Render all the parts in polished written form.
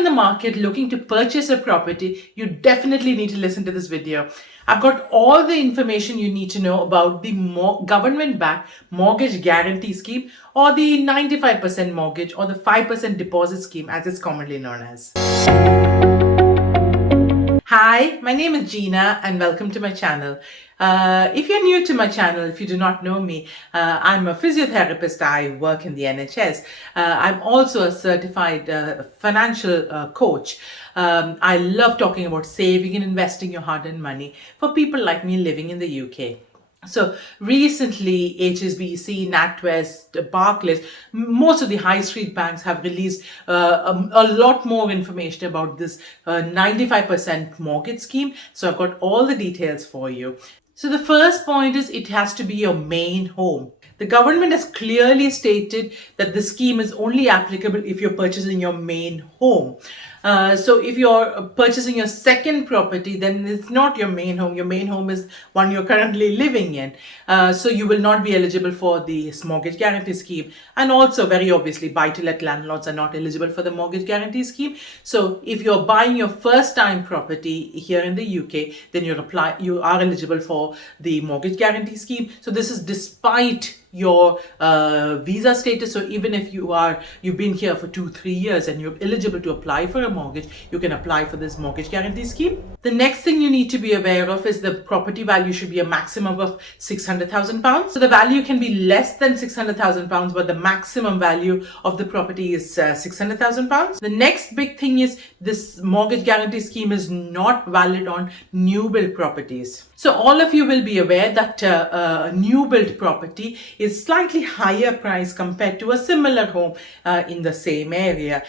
in the market looking to purchase a property, you definitely need to listen to this video. I've got all the information you need to know about the government-backed mortgage guarantee scheme, or the 95% mortgage, or the 5% deposit scheme as it's commonly known as. Hi, my name is Jeena and welcome to my channel. If you're new to my channel, if you do not know me, I'm a physiotherapist. I work in the NHS. I'm also a certified financial coach. I love talking about saving and investing your hard-earned money for people like me living in the UK. So recently, HSBC, NatWest, Barclays, most of the high street banks have released a lot more information about this 95% mortgage scheme. So I've got all the details for you. So the first point is it has to be your main home. The government has clearly stated that the scheme is only applicable if you're purchasing your main home. So if you're purchasing your second property, then it's not your main home. Your main home is one you're currently living in. So you will not be eligible for the mortgage guarantee scheme. And also, very obviously, buy-to-let landlords are not eligible for the mortgage guarantee scheme. So if you're buying your first time property here in the UK, then you are eligible for the mortgage guarantee scheme. So this is despite your visa status. So even if you've been here for 2-3 years and you're eligible to apply for a mortgage, you can apply for this mortgage guarantee scheme. The next thing you need to be aware of is the property value should be a maximum of £600,000. So the value can be less than £600,000, but the maximum value of the property is £600,000. The next big thing is this mortgage guarantee scheme is not valid on new build properties. So all of you will be aware that a new build property is slightly higher price compared to a similar home in the same area.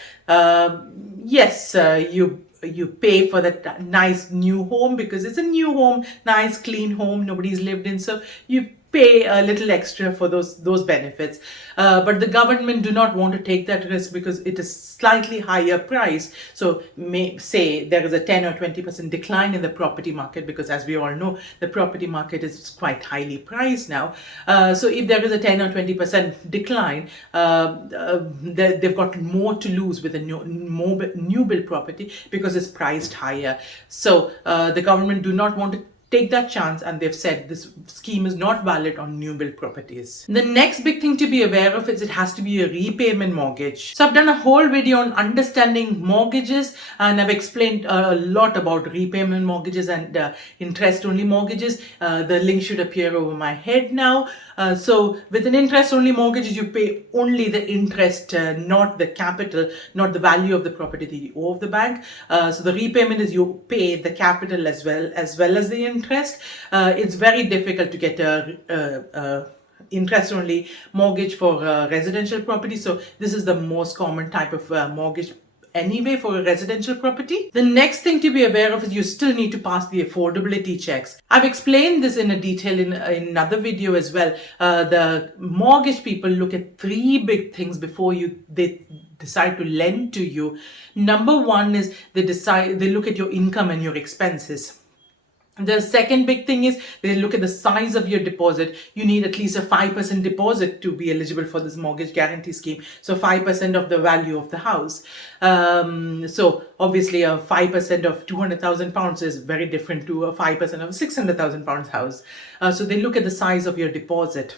Yes, you pay for that nice new home because it's a new home, nice clean home nobody's lived in, so you pay a little extra for those benefits. But the government do not want to take that risk because it is slightly higher price. So may say there is a 10 or 20% decline in the property market, because as we all know, the property market is quite highly priced now. So if there is a 10 or 20% decline, they've got more to lose with a new build property because it's priced higher. So the government do not want to take that chance, and they've said this scheme is not valid on new build properties. The next big thing to be aware of is it has to be a repayment mortgage. So I've done a whole video on understanding mortgages, and I've explained a lot about repayment mortgages and interest only mortgages. The link should appear over my head now. So with an interest only mortgage, you pay only the interest, not the capital, not the value of the property that you owe of the bank. So the repayment is you pay the capital as well as the interest. It's very difficult to get a interest only mortgage for residential property. So this is the most common type of mortgage anyway for a residential property. The next thing to be aware of is you still need to pass the affordability checks. I've explained this in a detail in another video as well. The mortgage people look at 3 big things before they decide to lend to you. Number one is they look at your income and your expenses. The second big thing is they look at the size of your deposit. You need at least a 5% deposit to be eligible for this mortgage guarantee scheme. So 5% of the value of the house. So obviously a 5% of £200,000 is very different to a 5% of a £600,000 house. So they look at the size of your deposit.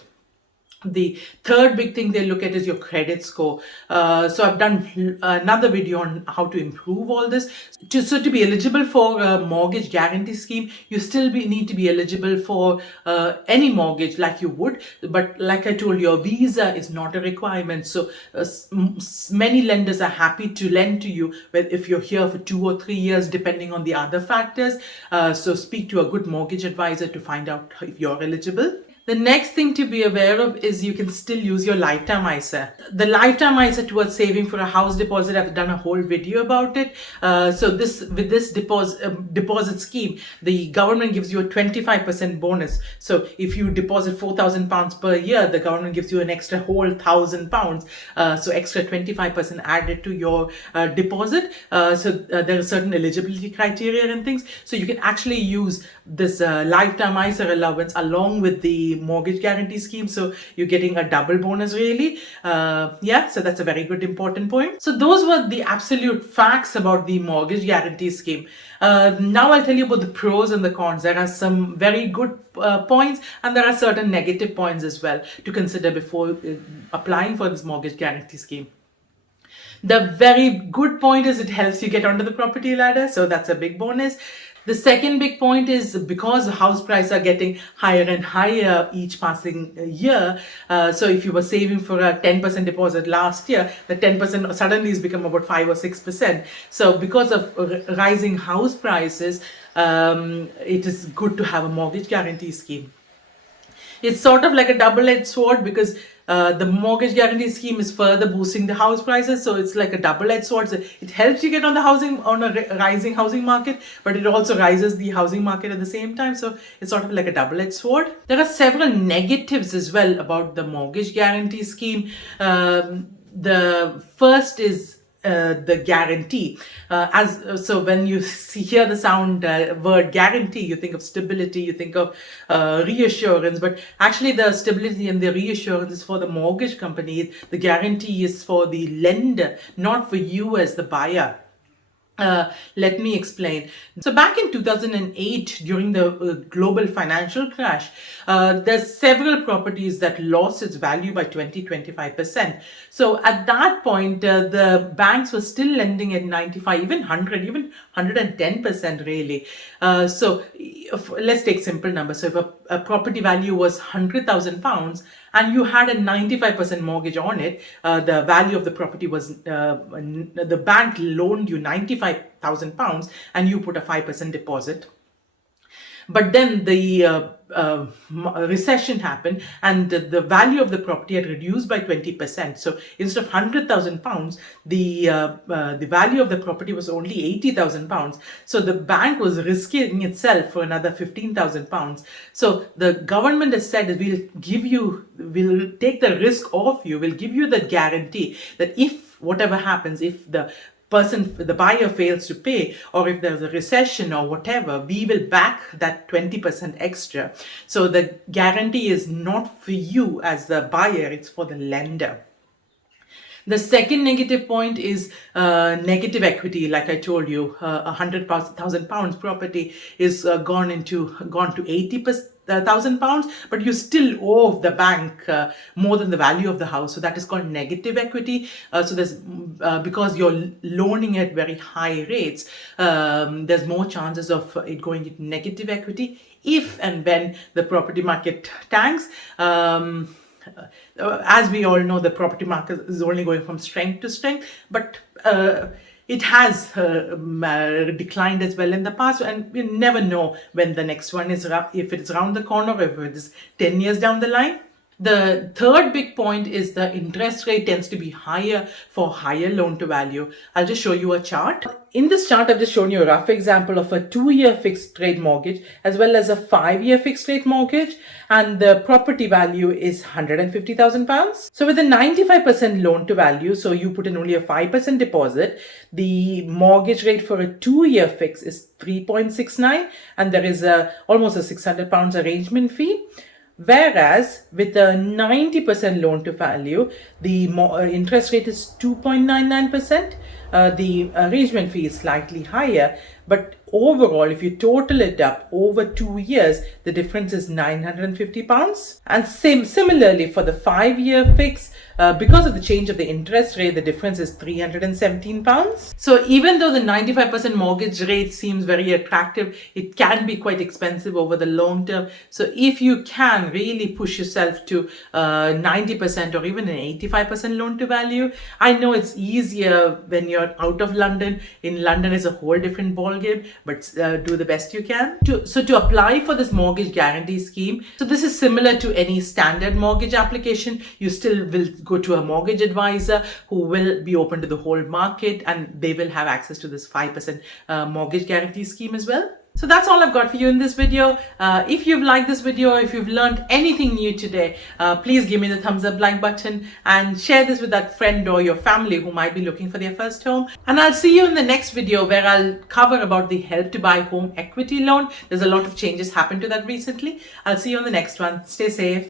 The third big thing they look at is your credit score. So I've done another video on how to improve all this. So to be eligible for a mortgage guarantee scheme, you still need to be eligible for any mortgage like you would. But like I told you, your visa is not a requirement. So many lenders are happy to lend to you if you're here for 2 or 3 years, depending on the other factors. So speak to a good mortgage advisor to find out if you're eligible. The next thing to be aware of is you can still use your lifetime ISA. The lifetime ISA towards saving for a house deposit, I've done a whole video about it. So with this deposit scheme, the government gives you a 25% bonus. So if you deposit £4,000 per year, the government gives you an extra whole £1,000. So extra 25% added to your deposit. So there are certain eligibility criteria and things. So you can actually use this lifetime ISA allowance along with the the mortgage guarantee scheme. So you're getting a double bonus really. Yeah, so that's a very good important point. So those were the absolute facts about the mortgage guarantee scheme. Now I'll tell you about the pros and the cons. There are some very good points and there are certain negative points as well to consider before applying for this mortgage guarantee scheme. The very good point is it helps you get onto the property ladder, so that's a big bonus. The second big point is because house prices are getting higher and higher each passing year. So if you were saving for a 10% deposit last year, the 10% suddenly has become about 5 or 6%. So because of rising house prices, it is good to have a mortgage guarantee scheme. It's sort of like a double-edged sword because the mortgage guarantee scheme is further boosting the house prices, so it's like a double-edged sword. So it helps you get on a rising housing market, but it also rises the housing market at the same time. So it's sort of like a double-edged sword. There are several negatives as well about the mortgage guarantee scheme. The first is the guarantee. So when you hear the sound word guarantee, you think of stability, you think of reassurance, but actually the stability and the reassurance is for the mortgage company. The guarantee is for the lender, not for you as the buyer. Let me explain. So back in 2008, during the global financial crash, there's several properties that lost its value by 20-25%. So at that point, the banks were still lending at 95, even 100, even 110% really. So let's take simple numbers. So if a property value was £100,000 and you had a 95% mortgage on it, the value of the property was, the bank loaned you £95,000 and you put a 5% deposit. But then the recession happened and the value of the property had reduced by 20%. So instead of £100,000, the value of the property was only £80,000. So the bank was risking itself for another £15,000. So the government has said that we'll take the risk off you, we'll give you the guarantee that if whatever happens, if the buyer fails to pay, or if there's a recession or whatever, we will back that 20% extra. So the guarantee is not for you as the buyer, it's for the lender. The second negative point is negative equity. Like I told you, £100,000 property is gone to £80,000, but you still owe the bank more than the value of the house. So that is called negative equity. So there's because you're loaning at very high rates, there's more chances of it going into negative equity if and when the property market tanks. As we all know, the property market is only going from strength to strength, but it has declined as well in the past, and we never know when the next one is, if it's around the corner, or if it is 10 years down the line. The third big point is the interest rate tends to be higher for higher loan to value. I'll just show you a chart. In this chart, I've just shown you a rough example of a 2-year fixed rate mortgage as well as a 5-year fixed rate mortgage, and the property value is £150,000. So with a 95% loan to value, so you put in only a 5% deposit, the mortgage rate for a 2-year fix is 3.69, and there is almost a £600 arrangement fee. Whereas with a 90% loan to value, the interest rate is 2.99%. The arrangement fee is slightly higher, but overall, if you total it up over 2 years, the difference is £950. And similarly for the 5-year fix, because of the change of the interest rate, the difference is £317. So even though the 95% mortgage rate seems very attractive, it can be quite expensive over the long term. So if you can really push yourself to 90% or even an 85% loan to value, I know it's easier when you're out of London. In London is a whole different ballgame, but do the best you can. To apply for this mortgage guarantee scheme, so this is similar to any standard mortgage application. You still will go to a mortgage advisor who will be open to the whole market, and they will have access to this 5% mortgage guarantee scheme as well. So that's all I've got for you in this video. If you've liked this video, if you've learned anything new today, please give me the thumbs up like button and share this with that friend or your family who might be looking for their first home. And I'll see you in the next video where I'll cover about the help to buy home equity loan. There's a lot of changes happened to that recently. I'll see you on the next one. Stay safe.